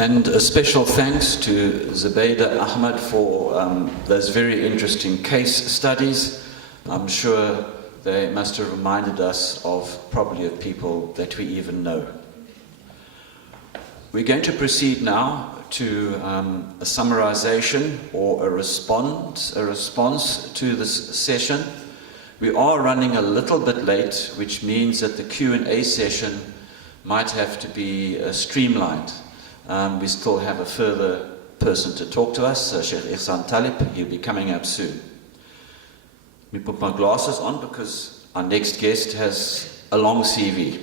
And a special thanks to Z Ahmed for those very interesting case studies. I'm sure they must have reminded us of probably of people that we even know. We're going to proceed now to a summarization or a response to this session. We are running a little bit late, which means that the Q&A session might have to be streamlined. We still have a further person to talk to us, Sheikh Ihsan Talib. He'll be coming up soon. Let me put my glasses on because our next guest has a long CV.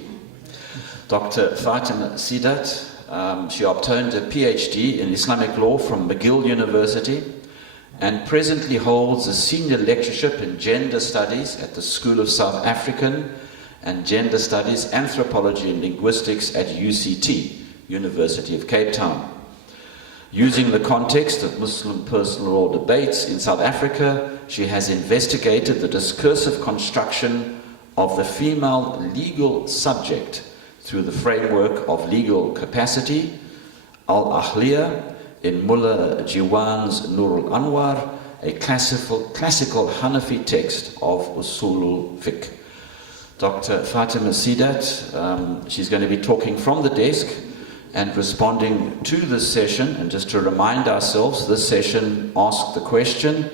Dr. Fatima Seedat. She obtained a PhD in Islamic Law from McGill University and presently holds a senior lectureship in Gender Studies at the School of South African and Gender Studies, Anthropology and Linguistics at UCT, University of Cape Town. Using the context of Muslim personal law debates in South Africa, she has investigated the discursive construction of the female legal subject through the framework of legal capacity, Al-Ahliya, in Mullah Jiwan's Nur al-Anwar, a classical Hanafi text of Usulul Fiqh. Dr. Fatima Seedat, she's going to be talking from the desk and responding to this session. And just to remind ourselves, this session asked the question,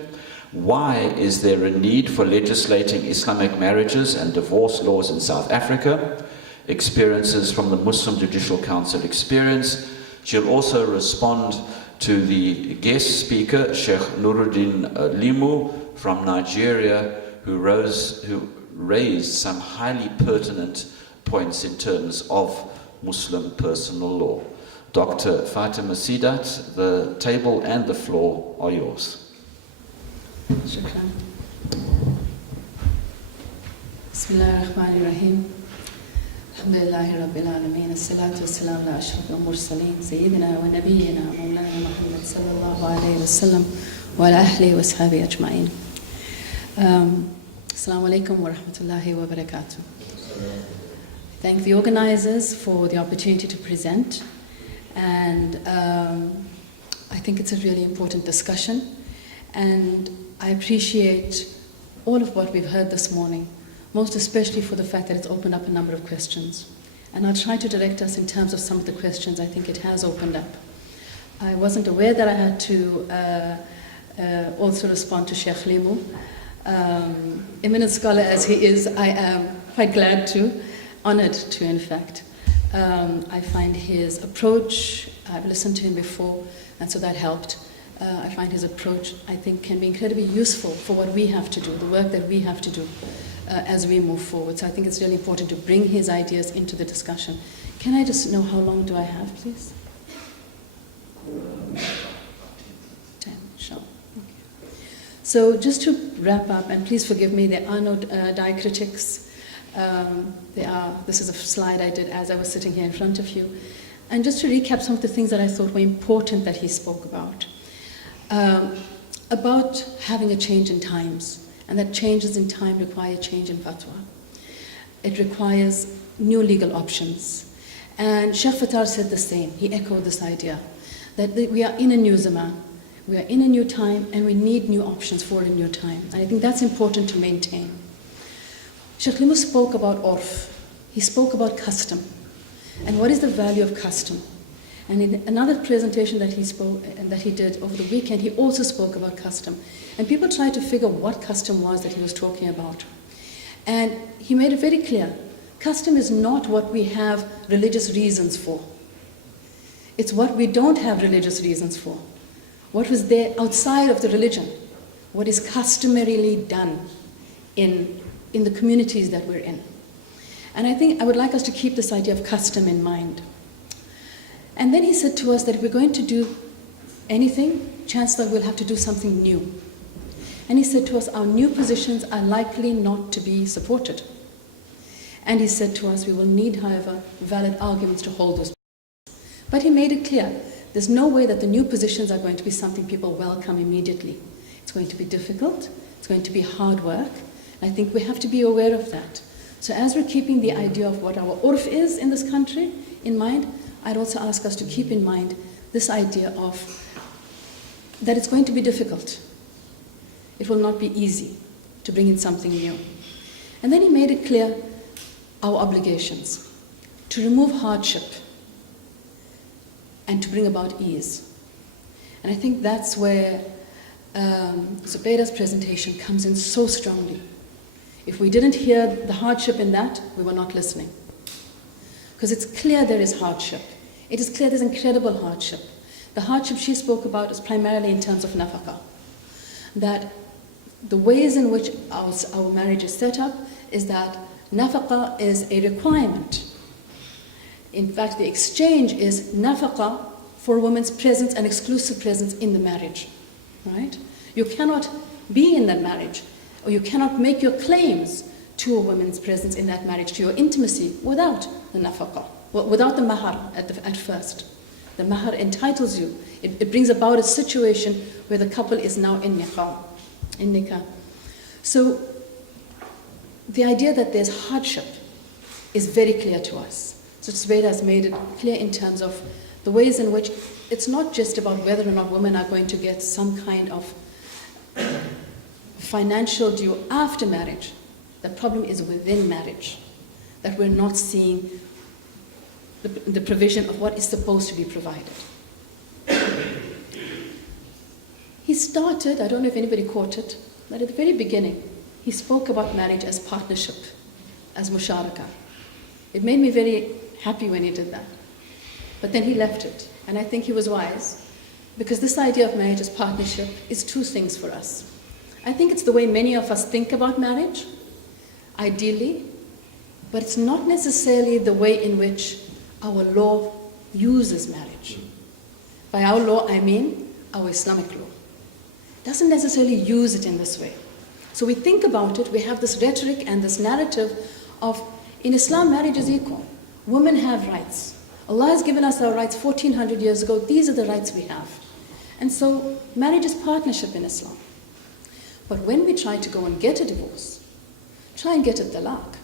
why is there a need for legislating Islamic marriages and divorce laws in South Africa? Experiences from the Muslim Judicial Council experience. She'll also respond to the guest speaker, Sheikh Nuruddin Limu from Nigeria, who raised some highly pertinent points in terms of Muslim personal law. Dr. Fatima Seedat, the table and the floor are yours. Shukran. Bismillahirrahmanirrahim. Alhamdulillahi Rabbil Alameen. As-salatu was-salamu ala ashrafil mursaleen. Sayyidina wa nabiyyina Mawlana Muhammad sallallahu alayhi wa sallam wa ala ahlihi wa ashabihi ajma'in. Assalamu alaikum wa rahmatullahi wa barakatuh. Thank the organizers for the opportunity to present. And I think it's a really important discussion. And I appreciate all of what we've heard this morning, most especially for the fact that it's opened up a number of questions. And I'll try to direct us in terms of some of the questions I think it has opened up. I wasn't aware that I had to also respond to Sheikh Limu. Eminent scholar as he is, I am quite glad to, honored to in fact. I find his approach, I've listened to him before, and so that helped. I find his approach, I think, can be incredibly useful for what we have to do, the work that we have to do as we move forward. So I think it's really important to bring his ideas into the discussion. Can I just know how long do I have, please? 10, sure. Okay. So just to wrap up, and please forgive me, there are no diacritics. This is a slide I did as I was sitting here in front of you. And just to recap some of the things that I thought were important that he spoke about having a change in times, and that changes in time require change in fatwa. It requires new legal options. And Sheikh Fattar said the same. He echoed this idea that we are in a new zaman, we are in a new time, and we need new options for a new time. And I think that's important to maintain. Sheikh Limu spoke about urf. He spoke about custom. And what is the value of custom? And in another presentation that he spoke and that he did over the weekend, he also spoke about custom. And people tried to figure what custom was that he was talking about. And he made it very clear. Custom is not what we have religious reasons for. It's what we don't have religious reasons for. What was there outside of the religion. What is customarily done in the communities that we're in. And I think I would like us to keep this idea of custom in mind. And then he said to us that if we're going to do anything, chances are we'll have to do something new. And he said to us, our new positions are likely not to be supported. And he said to us, we will need, however, valid arguments to hold those. But he made it clear, there's no way that the new positions are going to be something people welcome immediately. It's going to be difficult, it's going to be hard work, and I think we have to be aware of that. So as we're keeping the idea of what our urf is in this country in mind, I'd also ask us to keep in mind this idea of that it's going to be difficult. It will not be easy to bring in something new. And then he made it clear our obligations to remove hardship and to bring about ease. And I think that's where Zubaydah's presentation comes in so strongly. If we didn't hear the hardship in that, we were not listening. Because it's clear there is hardship. It is clear there's incredible hardship. The hardship she spoke about is primarily in terms of nafaqah. That the ways in which our marriage is set up is that nafaqah is a requirement. In fact, the exchange is nafaqah for a woman's presence and exclusive presence in the marriage. Right? You cannot be in that marriage, or you cannot make your claims to a woman's presence in that marriage, to your intimacy, without the nafaqah, without the mahar at first. The mahar entitles you. It brings about a situation where the couple is now in nikah. So the idea that there's hardship is very clear to us. So Zubaydah has made it clear in terms of the ways in which it's not just about whether or not women are going to get some kind of financial due after marriage. The problem is within marriage, that we're not seeing the provision of what is supposed to be provided. He started, I don't know if anybody caught it, but at the very beginning, he spoke about marriage as partnership, as musharaka. It made me very happy when he did that. But then he left it, and I think he was wise, because this idea of marriage as partnership is two things for us. I think it's the way many of us think about marriage, ideally, but it's not necessarily the way in which our law uses marriage. By our law, I mean our Islamic law. It doesn't necessarily use it in this way. So we think about it, we have this rhetoric and this narrative of, in Islam, marriage is equal. Women have rights. Allah has given us our rights 1400 years ago. These are the rights we have. And so marriage is partnership in Islam. But when we try to go and get a divorce, try and get a talaq,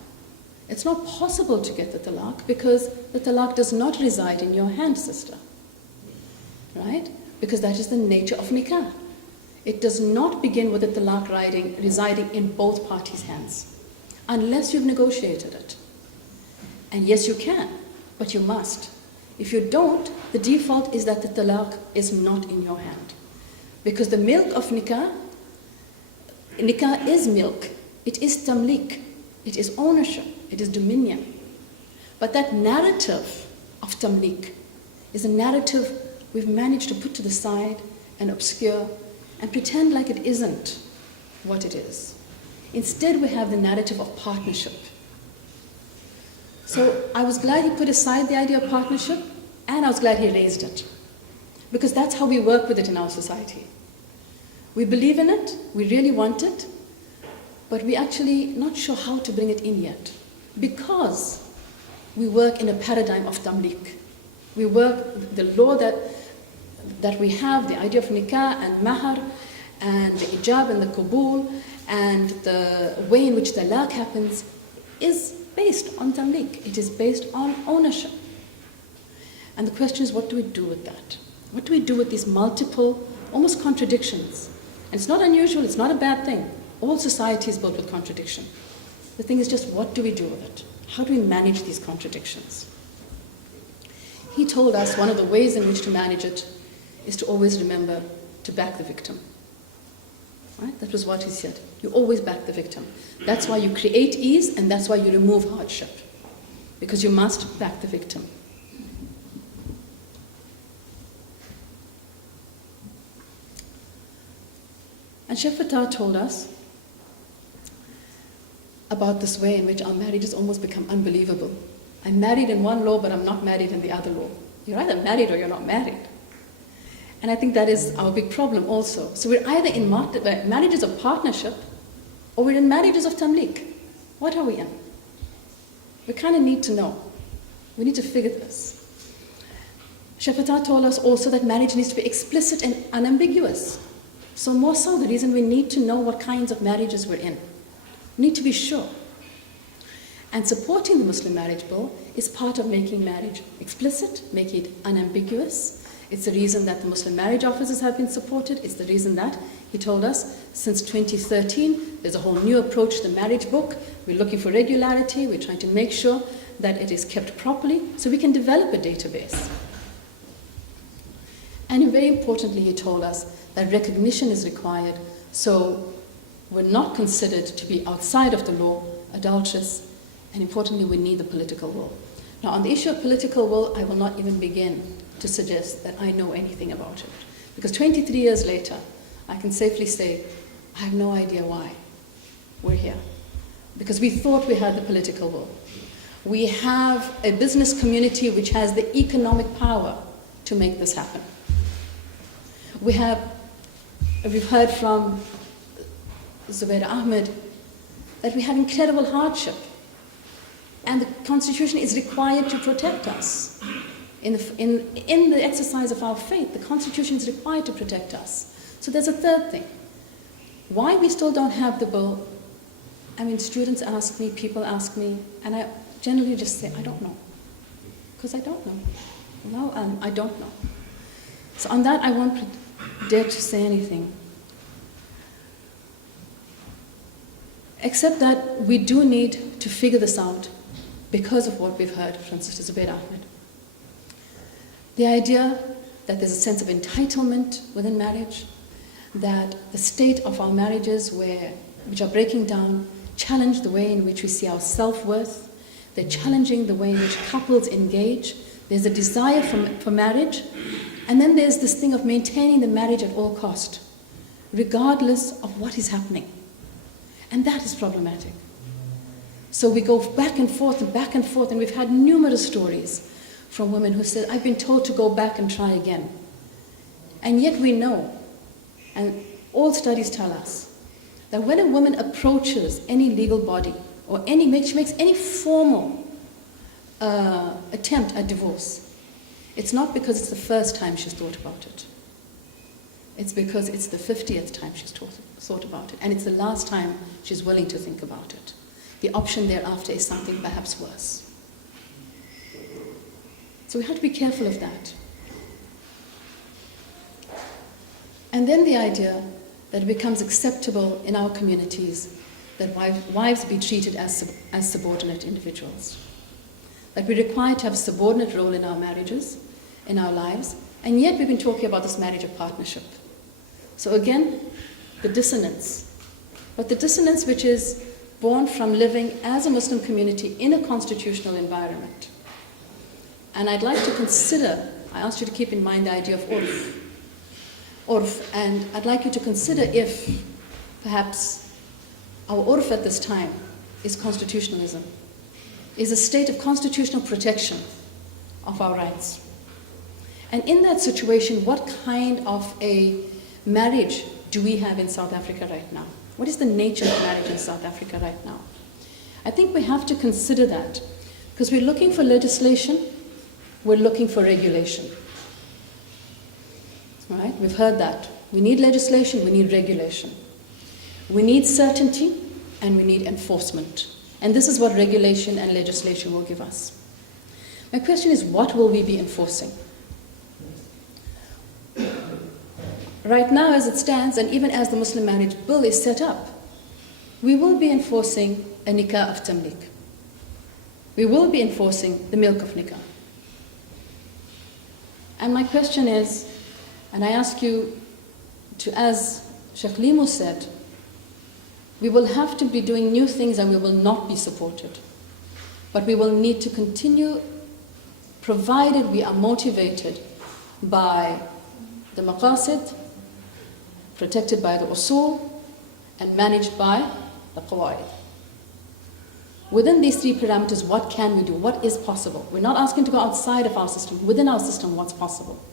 it's not possible to get the talaq because the talaq does not reside in your hand, sister. Right? Because that is the nature of nikah. It does not begin with the talaq residing in both parties' hands, unless you've negotiated it. And yes, you can, but you must. If you don't, the default is that the talaq is not in your hand. Because the milk of nikah is milk. It is tamlik. It is ownership. It is dominion. But that narrative of tamlik is a narrative we've managed to put to the side and obscure and pretend like it isn't what it is. Instead, we have the narrative of partnership. So I was glad he put aside the idea of partnership, and I was glad he raised it. Because that's how we work with it in our society. We believe in it, we really want it, but we're actually not sure how to bring it in yet. Because we work in a paradigm of tamlik. We work, the law that we have, the idea of nikah and mahar, and the ijab and the qabul, and the way in which the talaq happens is based on tamlik. It is based on ownership. And the question is, what do we do with that? What do we do with these multiple, almost contradictions? And it's not unusual, it's not a bad thing. All society is built with contradiction. The thing is just, what do we do with it? How do we manage these contradictions? He told us one of the ways in which to manage it is to always remember to back the victim. Right? That was what he said. You always back the victim. That's why you create ease, and that's why you remove hardship. Because you must back the victim. And Sheikh Fatah told us about this way in which our marriages almost become unbelievable. I'm married in one law, but I'm not married in the other law. You're either married or you're not married. And I think that is our big problem also. So we're either in marriages of partnership, or we're in marriages of tamlik. What are we in? We kind of need to know. We need to figure this. Sheikh Fatah told us also that marriage needs to be explicit and unambiguous. So more so, the reason we need to know what kinds of marriages we're in. We need to be sure. And supporting the Muslim marriage bill is part of making marriage explicit, making it unambiguous, It's the reason that the Muslim marriage officers have been supported. It's the reason that, he told us, since 2013, there's a whole new approach to the marriage book. We're looking for regularity. We're trying to make sure that it is kept properly so we can develop a database. And very importantly, he told us that recognition is required, so we're not considered to be outside of the law, adulterous, and importantly, we need the political will. Now, on the issue of political will, I will not even begin to suggest that I know anything about it. Because 23 years later, I can safely say, I have no idea why we're here. Because we thought we had the political will. We have a business community which has the economic power to make this happen. We've heard from Z Ahmed that we have incredible hardship. And the Constitution is required to protect us. In the exercise of our faith, the Constitution is required to protect us. So there's a third thing. Why we still don't have the bill? I mean, students ask me, people ask me, and I generally just say, I don't know. Because I don't know. I don't know. So on that, I won't dare to say anything. Except that we do need to figure this out because of what we've heard from Sister Z Ahmed. The idea that there's a sense of entitlement within marriage, that the state of our marriages which are breaking down challenge the way in which we see our self-worth, they're challenging the way in which couples engage, there's a desire for marriage, and then there's this thing of maintaining the marriage at all cost, regardless of what is happening. And that is problematic. So we go back and forth, and we've had numerous stories from women who said, I've been told to go back and try again. And yet we know, and all studies tell us, that when a woman approaches any legal body or makes any formal attempt at divorce, it's not because it's the first time she's thought about it. It's because it's the 50th time she's thought about it, and it's the last time she's willing to think about it. The option thereafter is something perhaps worse. So we have to be careful of that. And then the idea that it becomes acceptable in our communities that wives be treated as subordinate individuals. That we're required to have a subordinate role in our marriages, in our lives, and yet we've been talking about this marriage of partnership. So again, the dissonance. But the dissonance which is born from living as a Muslim community in a constitutional environment. And I'd like to consider, I asked you to keep in mind the idea of urf, and I'd like you to consider if perhaps our urf at this time is constitutionalism, is a state of constitutional protection of our rights. And in that situation, what kind of a marriage do we have in South Africa right now? What is the nature of marriage in South Africa right now? I think we have to consider that, because we're looking for legislation, we're looking for regulation. Right? We've heard that. We need legislation, we need regulation. We need certainty, and we need enforcement. And this is what regulation and legislation will give us. My question is, what will we be enforcing? Right now, as it stands, and even as the Muslim marriage bill is set up, we will be enforcing a nikah of tamlik. We will be enforcing the milk of nikah. And my question is, and I ask you to, as Sheikh Limu said, we will have to be doing new things and we will not be supported. But we will need to continue, provided we are motivated by the maqasid, protected by the usul, and managed by the qawaid. Within these three parameters, what can we do? What is possible? We're not asking to go outside of our system. Within our system, what's possible?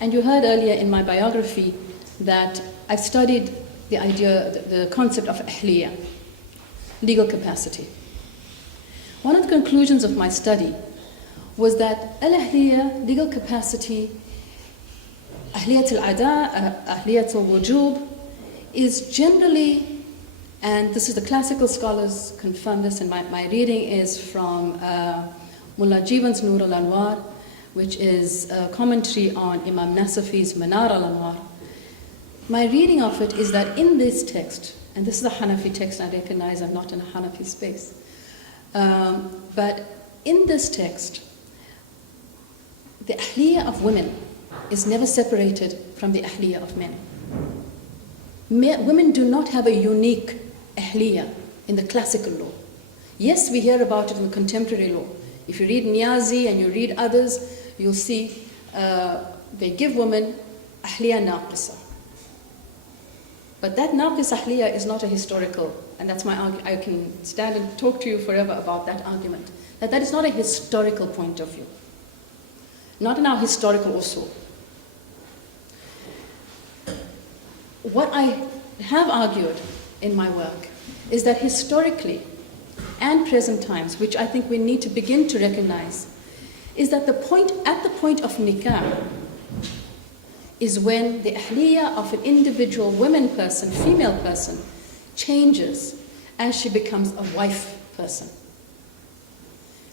And you heard earlier in my biography that I've studied the idea, the concept of ahliyah, legal capacity. One of the conclusions of my study was that al-ahliyah, legal capacity, ahliyat al-ada, ahliyat al-wujub, is generally, and this is the classical scholars confirm this, and my reading is from Mullah Jivan's Nur al-Anwar, which is a commentary on Imam Nasafi's Manar al-Anwar. My reading of it is that in this text, and this is a Hanafi text, I recognize I'm not in a Hanafi space, but in this text, the ahliyah of women is never separated from the ahliyah of men. Women do not have a unique ahliyah in the classical law. Yes, we hear about it in the contemporary law. If you read Niazi and you read others, you'll see they give women ahliyah naqisa. But that naqis ahliyah is not a historical, and that's my argument. I can stand and talk to you forever about that argument. That is not a historical point of view. Not in our historical usul. What I have argued in my work is that historically and present times, which I think we need to begin to recognize, is that at the point of nikah is when the ahliyah of an individual female person, changes as she becomes a wife person.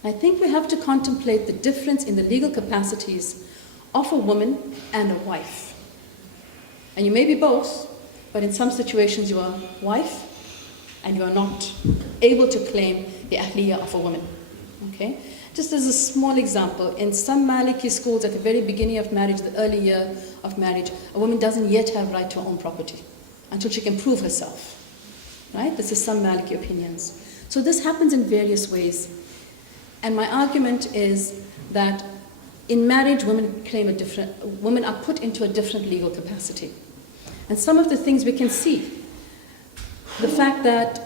I think we have to contemplate the difference in the legal capacities of a woman and a wife. And you may be both, but in some situations you are wife and you are not able to claim the ahliyah of a woman. Okay? Just as a small example, in some Maliki schools at the very beginning of marriage, the early year of marriage, a woman doesn't yet have right to her own property until she can prove herself. Right? This is some Maliki opinions. So this happens in various ways. And my argument is that in marriage, women are put into a different legal capacity. And some of the things we can see, the fact that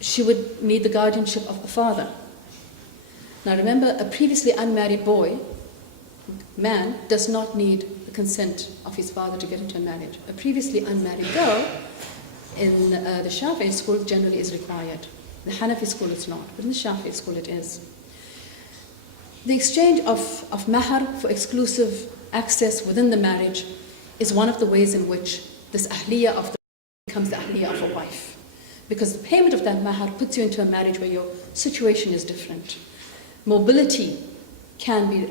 she would need the guardianship of a father. Now remember, a previously unmarried man does not need the consent of his father to get into a marriage. A previously unmarried girl in the Shafi'i school generally is required. The Hanafi school it's not, but in the Shafi'i school it is. The exchange of mahar for exclusive access within the marriage is one of the ways in which this ahliyah of the becomes the ahliyah of a wife. Because the payment of that mahar puts you into a marriage where your situation is different. Mobility can be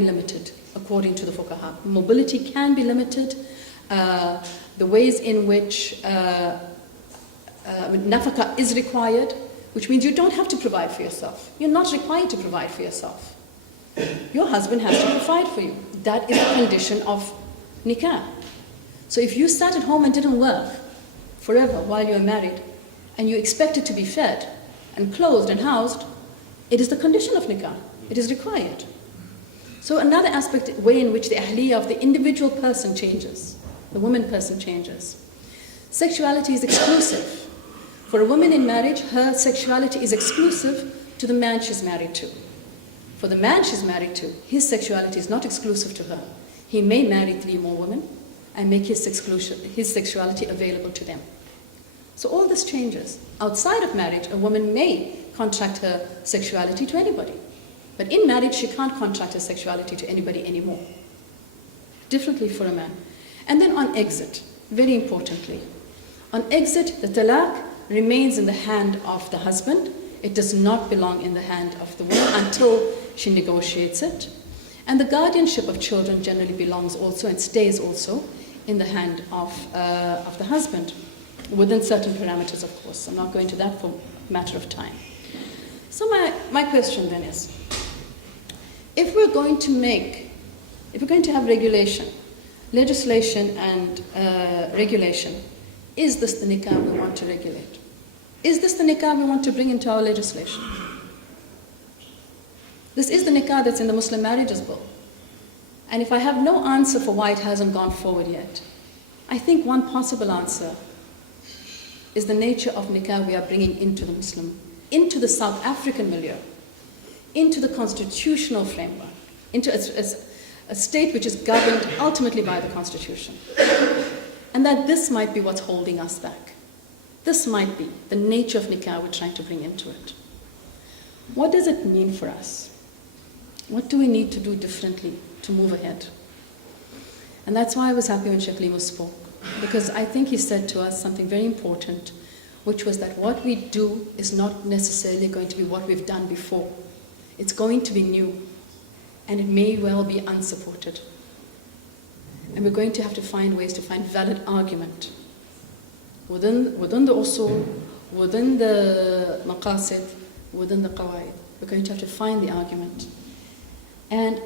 limited according to the fuqaha. Mobility can be limited. The ways in which nafaqah is required, which means you don't have to provide for yourself. You're not required to provide for yourself. Your husband has to provide for you. That is a condition of nikah. So if you sat at home and didn't work forever while you're married, and you expected to be fed and clothed and housed, it is the condition of nikah. It is required. So another way in which the ahliyah of the individual person changes, the woman person changes. Sexuality is exclusive. For a woman in marriage, her sexuality is exclusive to the man she's married to. For the man she's married to, his sexuality is not exclusive to her. He may marry 3 more women and make his sexuality available to them. So all this changes. Outside of marriage, a woman may contract her sexuality to anybody. But in marriage, she can't contract her sexuality to anybody anymore. Differently for a man. And then on exit, very importantly. On exit, the talaq remains in the hand of the husband. It does not belong in the hand of the woman until she negotiates it. And the guardianship of children generally belongs also and stays also in the hand of the husband, within certain parameters, of course. I'm not going to that for a matter of time. So my question then is, if we're going to have legislation and regulation, is this the nikah we want to regulate? Is this the nikah we want to bring into our legislation? This is the nikah that's in the Muslim Marriages Bill. And if I have no answer for why it hasn't gone forward yet, I think one possible answer is the nature of nikah we are bringing into the South African milieu, into the constitutional framework, into a state which is governed ultimately by the Constitution. And that this might be what's holding us back. This might be the nature of nikah we're trying to bring into it. What does it mean for us? What do we need to do differently to move ahead? And that's why I was happy when Sheikh Limo spoke, because I think he said to us something very important, which was that what we do is not necessarily going to be what we've done before. It's going to be new. and it may well be unsupported. And we're going to have to find ways to find valid argument within the usul, within the maqasid, within the qawaid. We're going to have to find the argument. And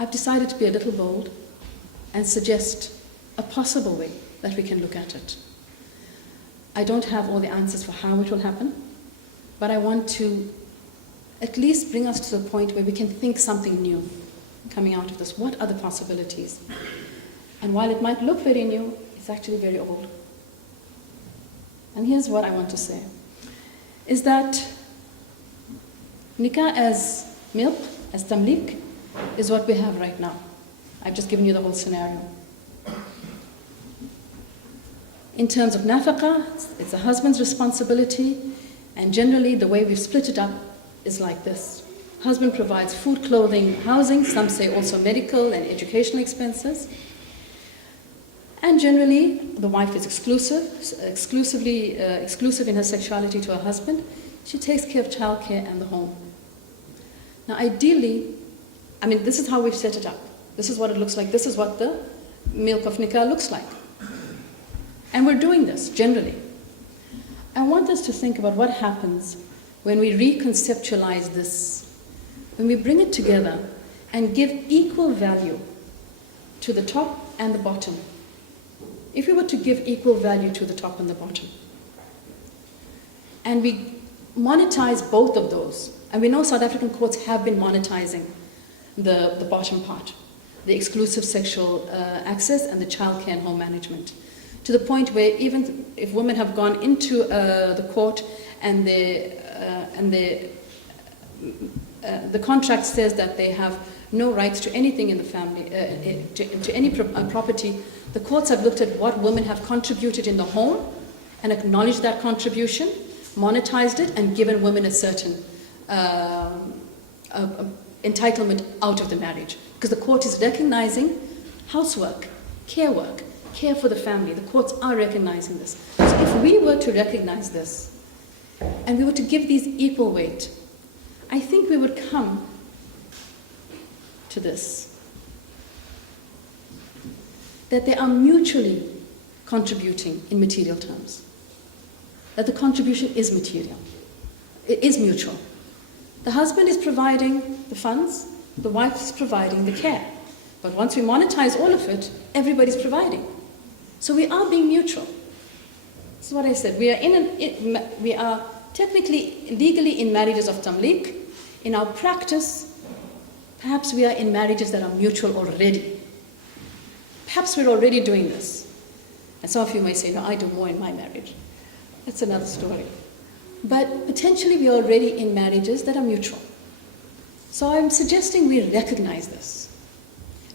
I've decided to be a little bold and suggest a possible way that we can look at it. I don't have all the answers for how it will happen, but I want to at least bring us to the point where we can think something new coming out of this. What are the possibilities? And while it might look very new, it's actually very old. And here's what I want to say, is that nikah as milk, as tamlik, is what we have right now. I've just given you the whole scenario. In terms of nafaqah, it's a husband's responsibility, and generally the way we've split it up is like this. Husband provides food, clothing, housing, some say also medical and educational expenses. And generally, the wife is exclusive in her sexuality to her husband. She takes care of childcare and the home. Now ideally, this is how we've set it up. This is what it looks like. This is what the milk of nikah looks like. And we're doing this, generally. I want us to think about what happens when we reconceptualize this, when we bring it together and give equal value to the top and the bottom. If we were to give equal value to the top and the bottom, and we monetize both of those, and we know South African courts have been monetizing the bottom part, the exclusive sexual access and the childcare and home management, to the point where even if women have gone into the court and the contract says that they have no rights to anything in the family, to any property, the courts have looked at what women have contributed in the home and acknowledged that contribution, monetized it, and given women a certain entitlement out of the marriage. Because the court is recognizing housework, care work, care for the family. The courts are recognizing this. So if we were to recognize this, and we were to give these equal weight, I think we would come to this, that they are mutually contributing in material terms, that the contribution is material, it is mutual. The husband is providing the funds, the wife is providing the care. But once we monetize all of it, everybody's providing. So we are being mutual. This is what I said. We are technically, legally in marriages of tamlik. In our practice, perhaps we are in marriages that are mutual already. Perhaps we're already doing this. And some of you may say, no, I do more in my marriage. That's another story. But potentially we are already in marriages that are mutual. So I'm suggesting we recognize this.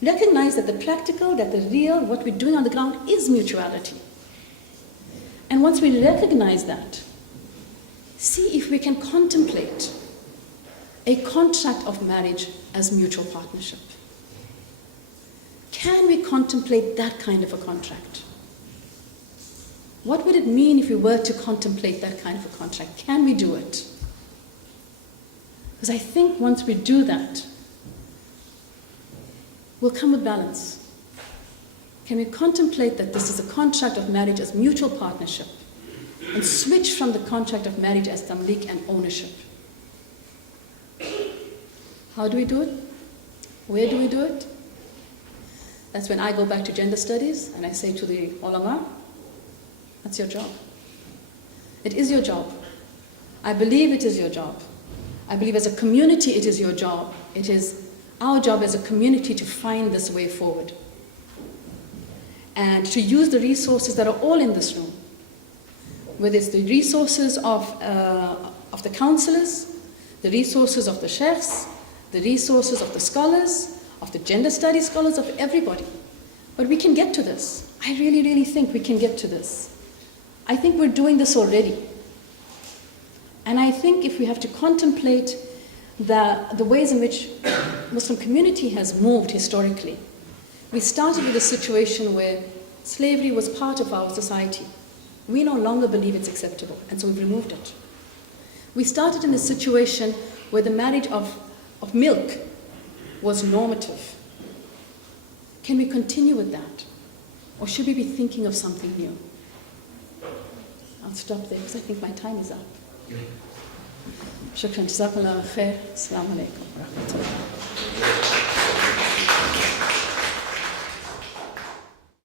Recognize that the practical, that the real, what we're doing on the ground is mutuality. And once we recognize that, see if we can contemplate a contract of marriage as mutual partnership. Can we contemplate that kind of a contract? What would it mean if we were to contemplate that kind of a contract? Can we do it? Because I think once we do that, we'll come with balance. Can we contemplate that this is a contract of marriage as mutual partnership and switch from the contract of marriage as tamlik and ownership? How do we do it? Where do we do it? That's when I go back to gender studies and I say to the ulama, that's your job. It is your job. I believe it is your job. I believe as a community it is your job. It is our job as a community to find this way forward and to use the resources that are all in this room, whether it's the resources of the counselors, the resources of the sheikhs, the resources of the scholars, of the gender studies scholars, of everybody. But we can get to this. I really, really think we can get to this. I think we're doing this already. And I think if we have to contemplate the ways in which Muslim community has moved historically, we started with a situation where slavery was part of our society. We no longer believe it's acceptable, and so we've removed it. We started in a situation where the marriage of milk was normative. Can we continue with that? Or should we be thinking of something new? I'll stop there because I think my time is up. شكرا جزاكم الله خير. السلام عليكم ورحمة الله.